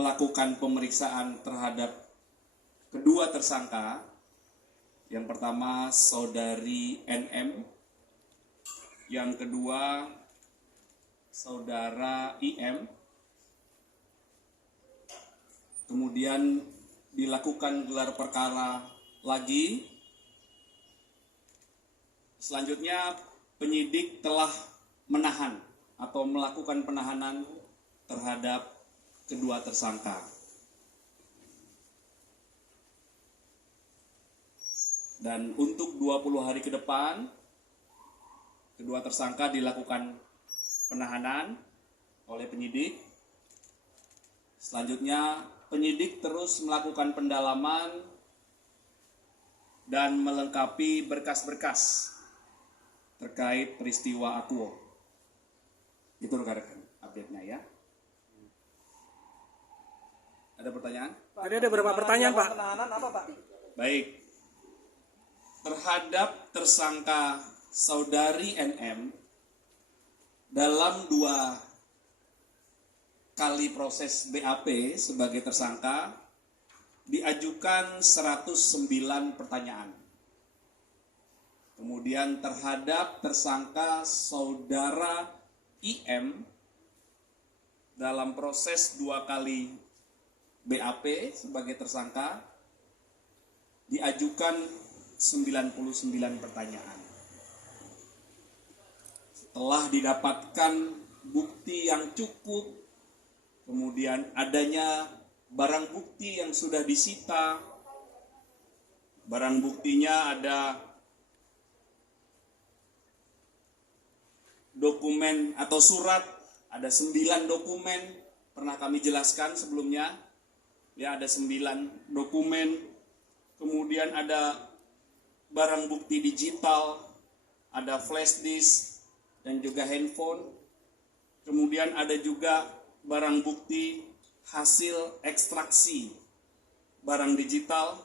melakukan pemeriksaan terhadap kedua tersangka. Yang pertama saudari NM, yang kedua saudara IM. Kemudian dilakukan gelar perkara lagi. Selanjutnya penyidik telah menahan atau melakukan penahanan terhadap kedua tersangka. Dan untuk 20 hari ke depan, kedua tersangka dilakukan penahanan oleh penyidik. Selanjutnya, penyidik terus melakukan pendalaman dan melengkapi berkas-berkas terkait peristiwa Akuo. Itu rekan-rekan update-nya ya. Ada pertanyaan? Tadi ada beberapa pertanyaan, Pak. Penahanan apa, Pak? Baik. Terhadap tersangka saudari NM, dalam 2 kali proses BAP sebagai tersangka, diajukan 109 pertanyaan. Kemudian terhadap tersangka saudara IM, dalam proses 2 kali BAP sebagai tersangka, diajukan 99 pertanyaan. Setelah didapatkan bukti yang cukup, kemudian adanya barang bukti yang sudah disita. Barang buktinya ada dokumen atau surat, ada 9 dokumen, pernah kami jelaskan sebelumnya. Ya, ada 9 dokumen. Kemudian ada barang bukti digital, ada flash disk, dan juga handphone. Kemudian ada juga barang bukti hasil ekstraksi barang digital,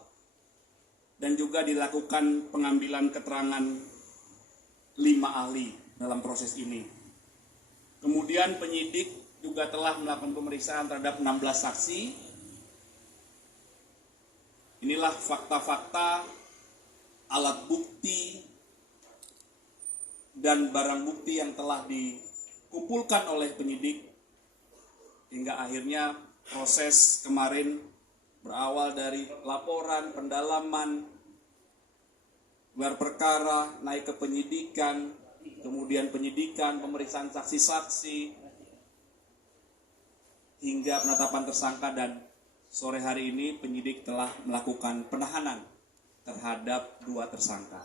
dan juga dilakukan pengambilan keterangan 5 ahli dalam proses ini. Kemudian penyidik juga telah melakukan pemeriksaan terhadap 16 saksi. Inilah fakta-fakta, alat bukti, dan barang bukti yang telah dikumpulkan oleh penyidik hingga akhirnya proses kemarin berawal dari laporan, pendalaman, gelar perkara, naik ke penyidikan, kemudian penyidikan, pemeriksaan saksi-saksi, hingga penetapan tersangka, dan sore hari ini penyidik telah melakukan penahanan terhadap 2 tersangka.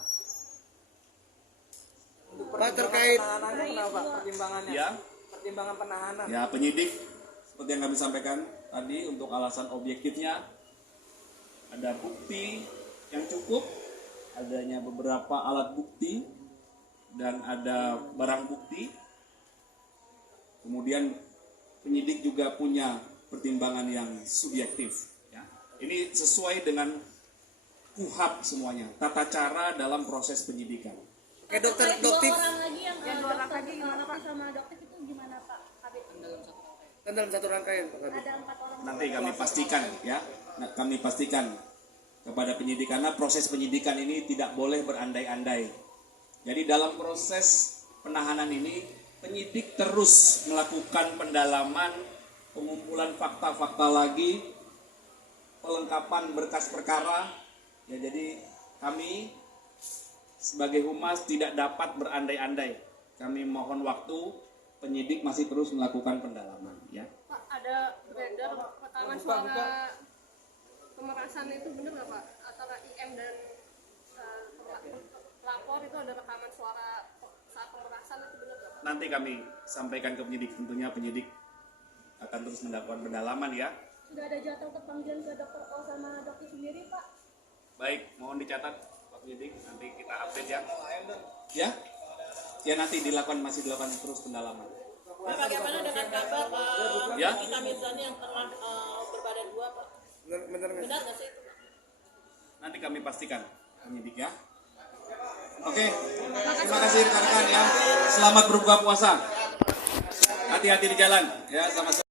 Pak, terkait penahanannya kenapa, Pak? Pertimbangannya? Ya, Pertimbangan penahanan. ya penyidik seperti yang kami sampaikan tadi, untuk alasan objektifnya ada bukti yang cukup, adanya beberapa alat bukti, dan ada barang bukti. Kemudian penyidik juga punya pertimbangan yang subjektif. Ya. Ini sesuai dengan KUHAP semuanya, tata cara dalam proses penyidikan. Dokter, Dua orang lagi yang dua orang lagi gimana Pak? Sama dokter itu gimana Pak? kan dalam satu rangkaian, Pak. Ada 4 orang. Nanti kami pastikan ya, kami pastikan kepada penyidik, karena proses penyidikan ini tidak boleh berandai-andai. Jadi dalam proses penahanan ini penyidik terus melakukan pendalaman, pengumpulan fakta-fakta lagi, pelengkapan berkas perkara. Ya, jadi kami sebagai humas tidak dapat berandai-andai. Kami mohon waktu, penyidik masih terus melakukan pendalaman. Ya. Pak, ada beredar rekaman suara pemerasan itu benar nggak Pak? Antara IM dan pelapor itu ada rekaman suara saat pemerasan itu benar nggak Pak? Nanti kami sampaikan ke penyidik. Tentunya penyidik akan terus melakukan pendalaman ya. Sudah ada jadwal pemanggilan ke dokter O sama dokter sendiri Pak? Baik, mohon dicatat Pak penyidik, nanti kita update ya. Ya? Ya, nanti masih dilakukan terus pendalaman. Pak, bagaimana dengan kabar Ya? Nikita Mirzani yang pernah berbadan 2, Pak? Benar Benar nggak sih itu? Nanti kami pastikan penyidik ya. Oke, terima kasih rekan-rekan ya. Selamat berbuka puasa. Hati-hati di jalan ya, sama-sama.